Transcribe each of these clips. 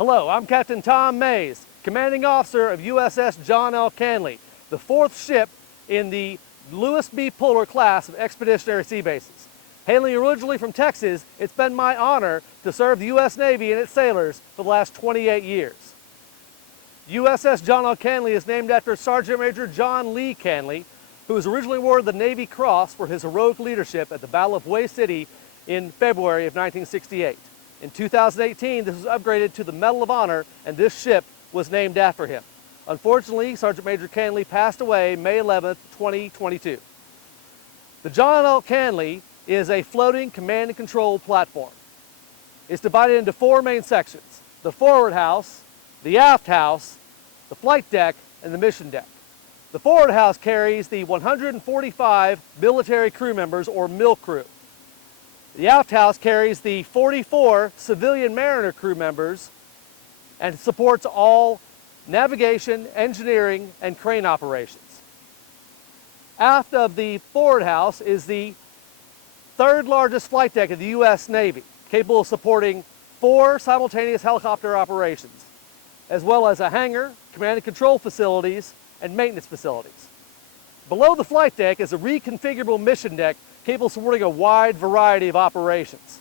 Hello, I'm Captain Tom Mays, Commanding Officer of USS John L. Canley, the fourth ship in the Lewis B. Puller class of Expeditionary Sea Bases. Hailing originally from Texas, it's been my honor to serve the U.S. Navy and its sailors for the last 28 years. USS John L. Canley is named after Sergeant Major John Lee Canley, who was originally awarded the Navy Cross for his heroic leadership at the Battle of Hue City in February of 1968. In 2018, this was upgraded to the Medal of Honor, and this ship was named after him. Unfortunately, Sergeant Major Canley passed away May 11, 2022. The John L. Canley is a floating command and control platform. It's divided into four main sections: the forward house, the aft house, the flight deck, and the mission deck. The forward house carries the 145 military crew members, or MIL crew. The aft house carries the 44 civilian mariner crew members and supports all navigation, engineering, and crane operations. Aft of the forward house is the third largest flight deck of the U.S. Navy, capable of supporting 4 simultaneous helicopter operations, as well as a hangar, command and control facilities, and maintenance facilities. Below the flight deck is a reconfigurable mission deck capable of supporting a wide variety of operations.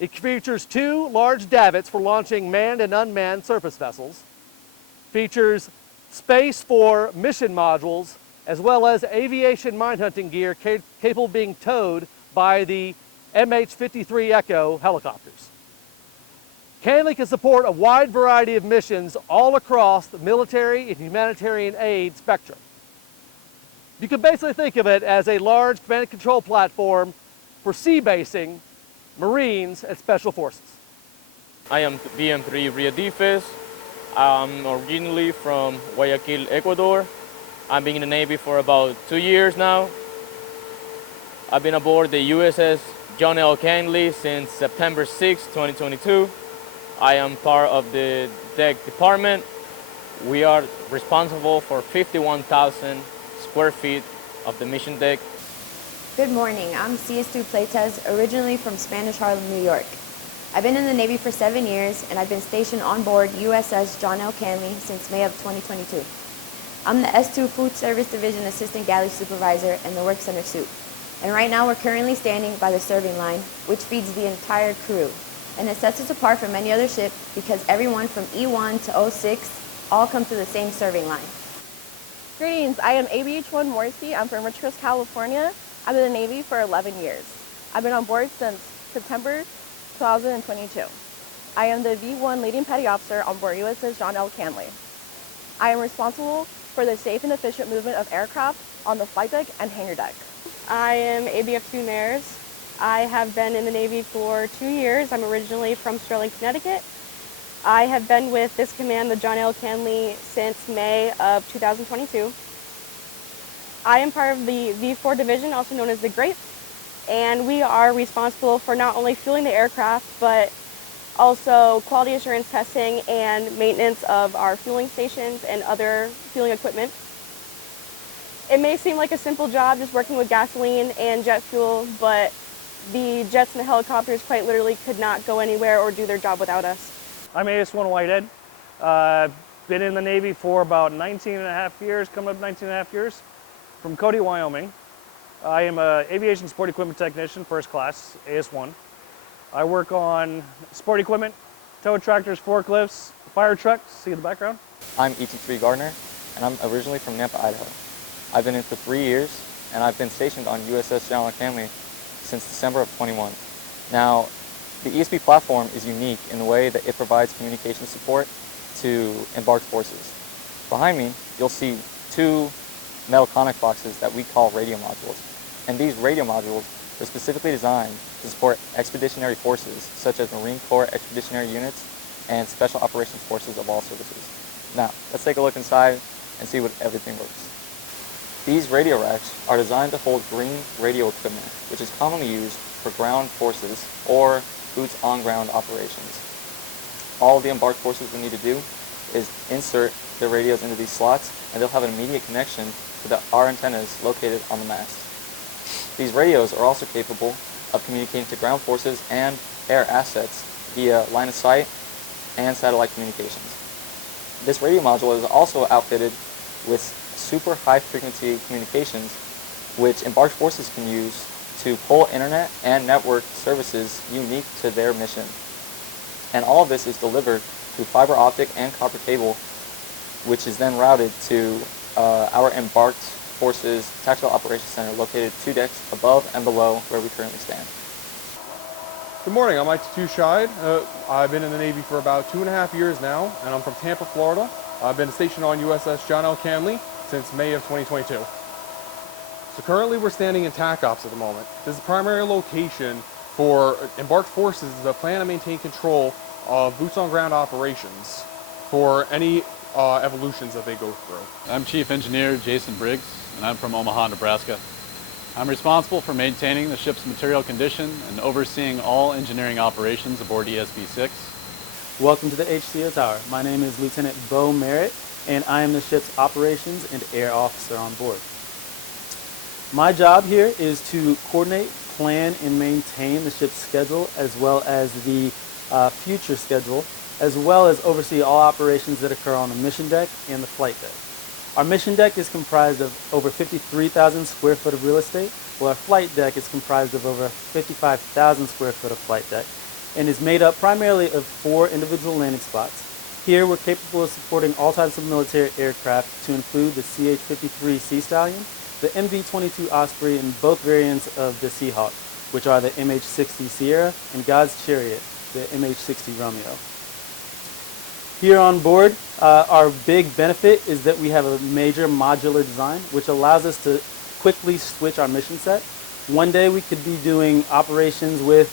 It features 2 large davits for launching manned and unmanned surface vessels, features space for mission modules, as well as aviation mine hunting gear capable of being towed by the MH-53 Echo helicopters. Canley can support a wide variety of missions all across the military and humanitarian aid spectrum. You can basically think of it as a large command and control platform for sea basing, Marines, and Special Forces. I am BM3 Ria Difes. I'm originally from Guayaquil, Ecuador. I've been in the Navy for about 2 years now. I've been aboard the USS John L. Canley since September 6, 2022. I am part of the deck department. We are responsible for 51,000 square feet of the mission deck. Good morning, I'm CS2 Playtez, originally from Spanish Harlem, New York. I've been in the Navy for 7 years, and I've been stationed on board USS John L. Canley since May of 2022. I'm the S2 Food Service Division Assistant Galley Supervisor in the Work Center suit. And right now we're currently standing by the serving line, which feeds the entire crew. And it sets us apart from any other ship because everyone from E1 to 06 all come through the same serving line. Greetings, I am ABH1 Morrissey. I'm from Richcrest, California. I've been in the Navy for 11 years. I've been on board since September 2022. I am the V1 Leading Petty Officer on board USS John L. Canley. I am responsible for the safe and efficient movement of aircraft on the flight deck and hangar deck. I am ABF2 Mares. I have been in the Navy for 2 years. I'm originally from Sterling, Connecticut. I have been with this command, the John L. Canley, since May of 2022. I am part of the V4 division, also known as the Grape, and we are responsible for not only fueling the aircraft, but also quality assurance testing and maintenance of our fueling stations and other fueling equipment. It may seem like a simple job just working with gasoline and jet fuel, but the jets and the helicopters quite literally could not go anywhere or do their job without us. I'm AS1 Whitehead. Been in the Navy for about 19 and a half years, coming up 19 and a half years, from Cody, Wyoming. I am an aviation support equipment technician, first class, AS1. I work on sport equipment, tow tractors, forklifts, fire trucks, see in the background. I'm ET3 Gardner, and I'm originally from Nampa, Idaho. I've been in for 3 years, and I've been stationed on USS John L. Canley since December of 21. Now, the ESB platform is unique in the way that it provides communication support to embarked forces. Behind me, you'll see 2 metal conic boxes that we call radio modules. And these radio modules are specifically designed to support expeditionary forces, such as Marine Corps Expeditionary Units and Special Operations Forces of all services. Now, let's take a look inside and see what everything works. These radio racks are designed to hold green radio equipment, which is commonly used for ground forces or boots on ground operations. All the embarked forces will need to do is insert their radios into these slots, and they'll have an immediate connection to our antennas located on the mast. These radios are also capable of communicating to ground forces and air assets via line of sight and satellite communications. This radio module is also outfitted with super high-frequency communications, which embarked forces can use to pull internet and network services unique to their mission. And all of this is delivered through fiber optic and copper cable, which is then routed to our embarked forces tactical operations center located 2 decks above and below where we currently stand. Good morning, I'm IT2 Scheid. I've been in the Navy for about 2.5 years now, and I'm from Tampa, Florida. I've been stationed on USS John L. Canley since May of 2022. So currently we're standing in TAC Ops at the moment. This is the primary location for embarked forces that plan to maintain control of boots on ground operations for any evolutions that they go through. I'm Chief Engineer Jason Briggs, and I'm from Omaha, Nebraska. I'm responsible for maintaining the ship's material condition and overseeing all engineering operations aboard ESB-6. Welcome to the HCO Tower. My name is Lieutenant Bo Merritt, and I am the ship's operations and air officer on board. My job here is to coordinate, plan, and maintain the ship's schedule as well as the future schedule, as well as oversee all operations that occur on the mission deck and the flight deck. Our mission deck is comprised of over 53,000 square foot of real estate, while our flight deck is comprised of over 55,000 square foot of flight deck, and is made up primarily of 4 individual landing spots. Here we're capable of supporting all types of military aircraft to include the CH-53 Sea Stallion, the MV-22 Osprey, and both variants of the Seahawk, which are the MH-60 Sierra and God's Chariot, the MH-60 Romeo. Here on board, our big benefit is that we have a major modular design, which allows us to quickly switch our mission set. One day we could be doing operations with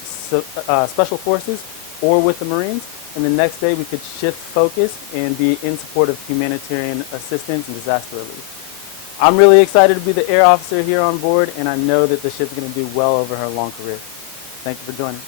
Special Forces or with the Marines, and the next day we could shift focus and be in support of humanitarian assistance and disaster relief. I'm really excited to be the air officer here on board, and I know that the ship's going to do well over her long career. Thank you for joining.